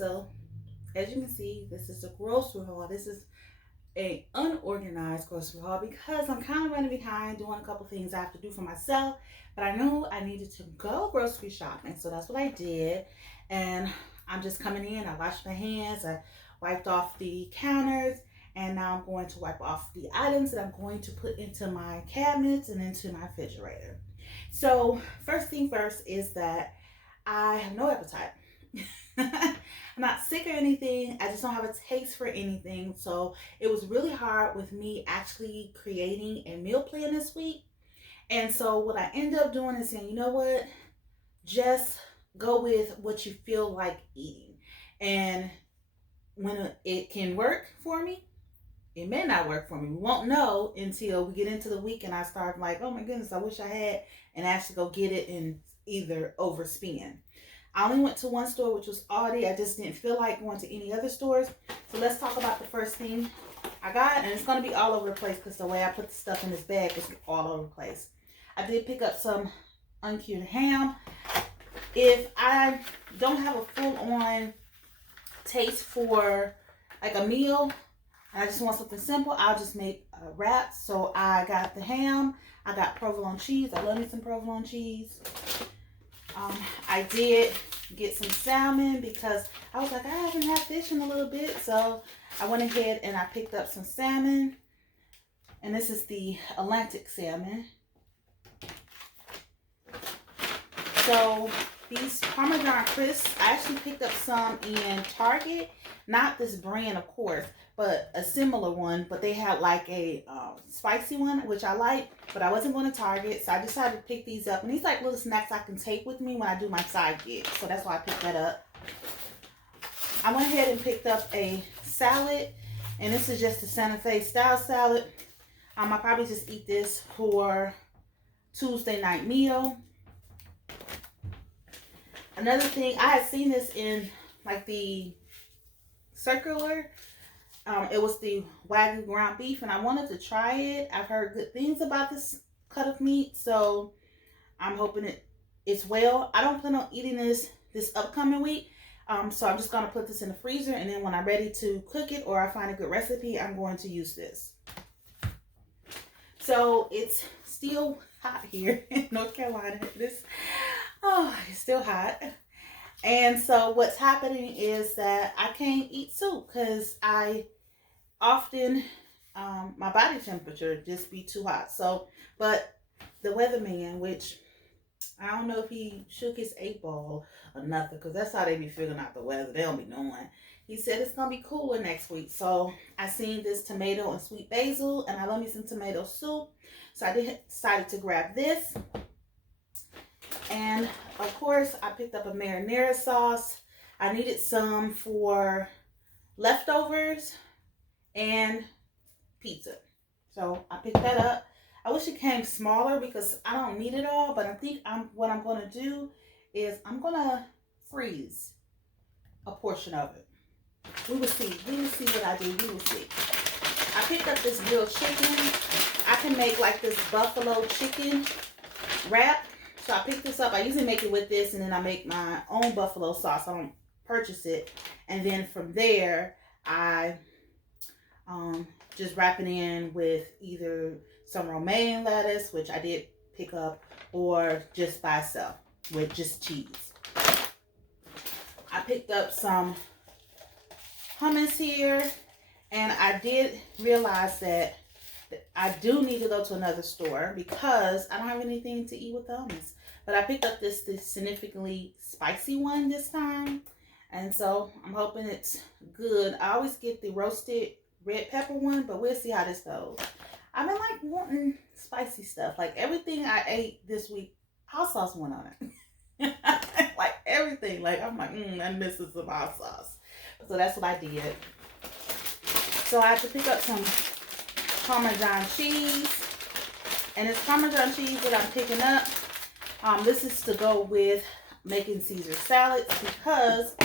So as you can see, this is a grocery haul. This is a unorganized grocery haul because I'm kind of running behind doing a couple things I have to do for myself, but I knew I needed to go grocery shopping, so that's what I did. And I'm just coming in. I washed my hands, I wiped off the counters, and now I'm going to wipe off the items that I'm going to put into my cabinets and into my refrigerator. So first thing first is that I have no appetite. I'm not sick or anything. I just don't have a taste for anything. So it was really hard with me actually creating a meal plan this week. And so what I end up doing is saying, you know what? Just go with what you feel like eating. And when it can work for me, it may not work for me. We won't know until we get into the week and I start like, oh my goodness, I wish I had, and actually go get it and either overspend. I only went to one store, which was Aldi. I just didn't feel like going to any other stores. So let's talk about the first thing I got. And it's going to be all over the place because the way I put the stuff in this bag is all over the place. I did pick up some uncured ham. If I don't have a full-on taste for like a meal, and I just want something simple, I'll just make a wrap. So I got the ham. I got provolone cheese. I love me some provolone cheese. I did get some salmon because I was like, I haven't had fish in a little bit. So I went ahead and I picked up some salmon. And this is the Atlantic salmon. So these Parmesan Crisps, I actually picked up some in Target. Not this brand, of course, but a similar one. But they had like a spicy one, which I like. But I wasn't going to Target, so I decided to pick these up. And these like little snacks I can take with me when I do my side gig. So that's why I picked that up. I went ahead and picked up a salad. And this is just a Santa Fe style salad. I'll probably just eat this for Tuesday night meal. Another thing, I had seen this in like the circular. It was the Wagon ground beef, and I wanted to try it. I've heard good things about this cut of meat, so I'm hoping it's well. I don't plan on eating this upcoming week, so I'm just going to put this in the freezer, and then when I'm ready to cook it or I find a good recipe, I'm going to use this. So it's still hot here in North Carolina. It's still hot. And so what's happening is that I can't eat soup because I often, my body temperature just be too hot. So, but the weatherman, which I don't know if he shook his 8-ball or nothing, because that's how they be figuring out the weather. They don't be knowing. He said it's going to be cooler next week. So I seen this tomato and sweet basil, and I love me some tomato soup. So I decided to grab this. And of course, I picked up a marinara sauce. I needed some for leftovers and pizza. So I picked that up. I wish it came smaller because I don't need it all. But I think what I'm going to do is I'm going to freeze a portion of it. We will see. We will see what I do. We will see. I picked up this grilled chicken. I can make like this buffalo chicken wrap. So I picked this up. I usually make it with this, and then I make my own buffalo sauce. I don't purchase it. And then from there, I just wrap it in with either some romaine lettuce, which I did pick up, or just by itself with just cheese. I picked up some hummus here, and I did realize that I do need to go to another store because I don't have anything to eat with the hummus. But I picked up this significantly spicy one this time. And so I'm hoping it's good. I always get the roasted red pepper one, but we'll see how this goes. I've been like wanting spicy stuff. Like everything I ate this week, hot sauce went on it. Like everything. Like I'm like, I'm missing some hot sauce. So that's what I did. So I had to pick up some Parmesan cheese, and it's Parmesan cheese that I'm picking up. This is to go with making Caesar salads because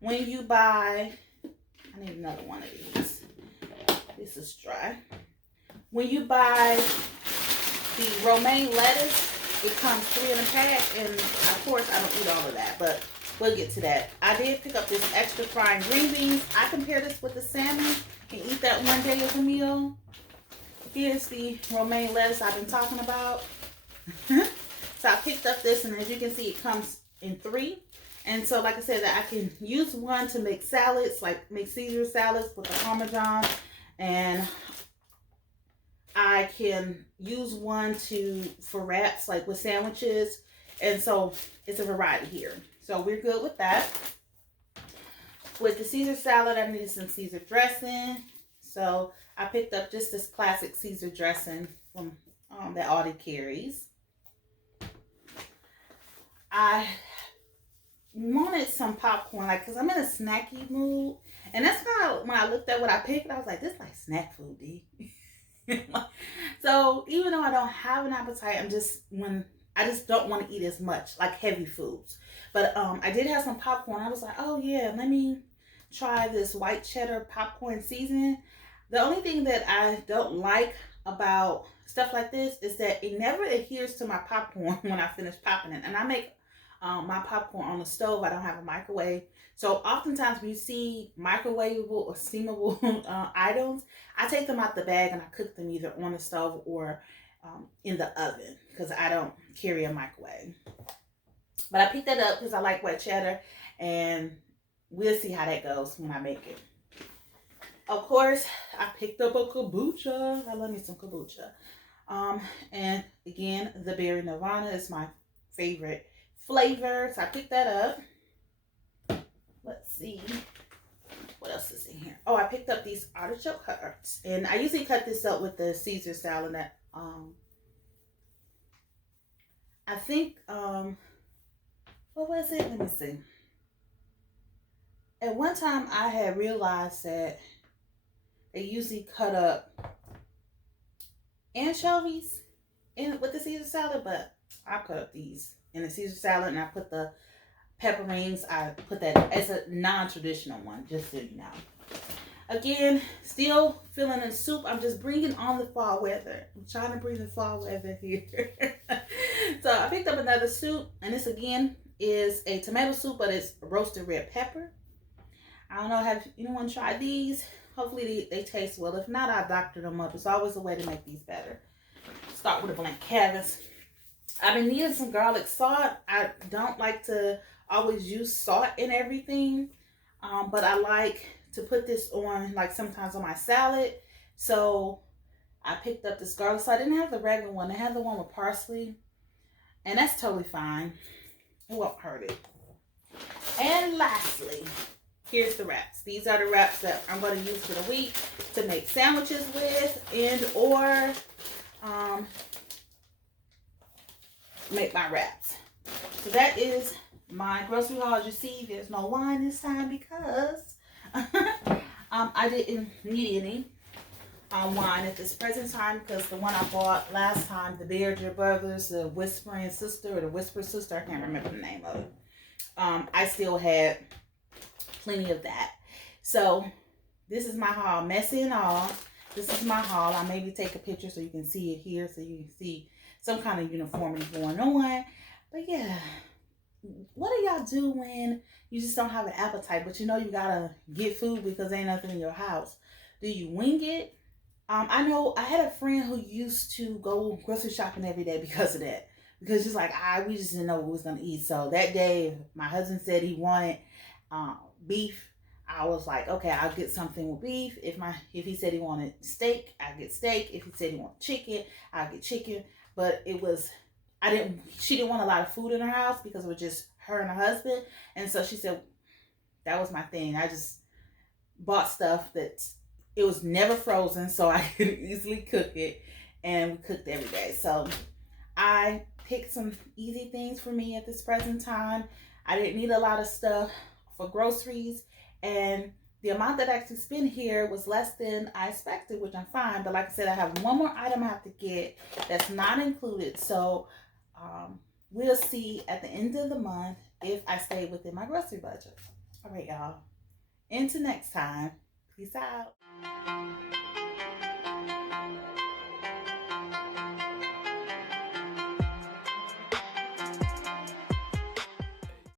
when you buy, I need another one of these. This is dry. When you buy the romaine lettuce, it comes 3 in a pack, and of course I don't eat all of that, but we'll get to that. I did pick up this extra fried green beans. I compare this with the salmon and eat that one day as a meal. Here's the romaine lettuce I've been talking about. So I picked up this, and as you can see, it comes in 3. And so, like I said, that I can use one to make salads, like make Caesar salads with the Parmesan, and I can use one for wraps, like with sandwiches. And so it's a variety here. So we're good with that. With the Caesar salad, I needed some Caesar dressing. So I picked up just this classic Caesar dressing from that Aldi carries. I wanted some popcorn, like, because I'm in a snacky mood. And that's kind of, when I looked at what I picked, I was like, this is like snack food, D. So even though I don't have an appetite, I just don't want to eat as much, like heavy foods. But I did have some popcorn. I was like, oh yeah, let me try this white cheddar popcorn seasoning. The only thing that I don't like about stuff like this is that it never adheres to my popcorn when I finish popping it. And I make my popcorn on the stove. I don't have a microwave. So oftentimes when you see microwavable or steamable items, I take them out the bag and I cook them either on the stove or in the oven, because I don't carry a microwave. But I picked that up because I like white cheddar, and we'll see how that goes when I make it. Of course, I picked up a kombucha. I love me some kombucha. And again, the berry Nirvana is my favorite flavor, so I picked that up. Let's see what else is in here. Oh, I picked up these Artichoke Hearts, and I usually cut this up with the Caesar salad. That I think what was it? Let me see. At one time, I had realized that they usually cut up anchovies with the Caesar salad, but I cut up these in the Caesar salad, and I put the pepper rings. I put that as a non-traditional one, just so you know. Again, still feeling the soup. I'm just bringing on the fall weather. I'm trying to bring the fall weather here. So I picked up another soup, and this again is a tomato soup, but it's roasted red pepper. I don't know, have anyone tried these? Hopefully they taste well. If not, I doctored them up. It's always a way to make these better. Start with a blank canvas. I've been needing some garlic salt. I don't like to always use salt in everything, but I like to put this on, like, sometimes on my salad. So I picked up this garlic salt. I didn't have the regular one. I had the one with parsley, and that's totally fine. It won't hurt it. And lastly, here's the wraps. These are the wraps that I'm going to use for the week to make sandwiches with, and or make my wraps. So that is my grocery haul. As you see, there's no wine this time because I didn't need any wine at this present time, because the one I bought last time, the Berger Brothers, the Whispering Sister, or the Whisper Sister, I can't remember the name of it. I still had plenty of that. So this is my haul, messy and all. This is my haul. I maybe take a picture so you can see it here, so you can see some kind of uniformity going on. But yeah, what do y'all do when you just don't have an appetite, but you know you gotta get food because ain't nothing in your house? Do you wing it? I know I had a friend who used to go grocery shopping every day because of that. Because she's like, we just didn't know what we was gonna eat. So that day, my husband said he wanted beef. I was like, okay, I'll get something with beef. If he said he wanted steak, I'll get steak. If he said he wanted chicken, I'll get chicken. But she didn't want a lot of food in her house because it was just her and her husband. And so she said, that was my thing. I just bought stuff that it was never frozen, so I could easily cook it. And we cooked every day. So I picked some easy things for me at this present time. I didn't need a lot of stuff for groceries, and the amount that I actually spent here was less than I expected, which I'm fine. But like I said, I have one more item I have to get that's not included. So we'll see at the end of the month if I stay within my grocery budget. All right, y'all. Until next time. Peace out.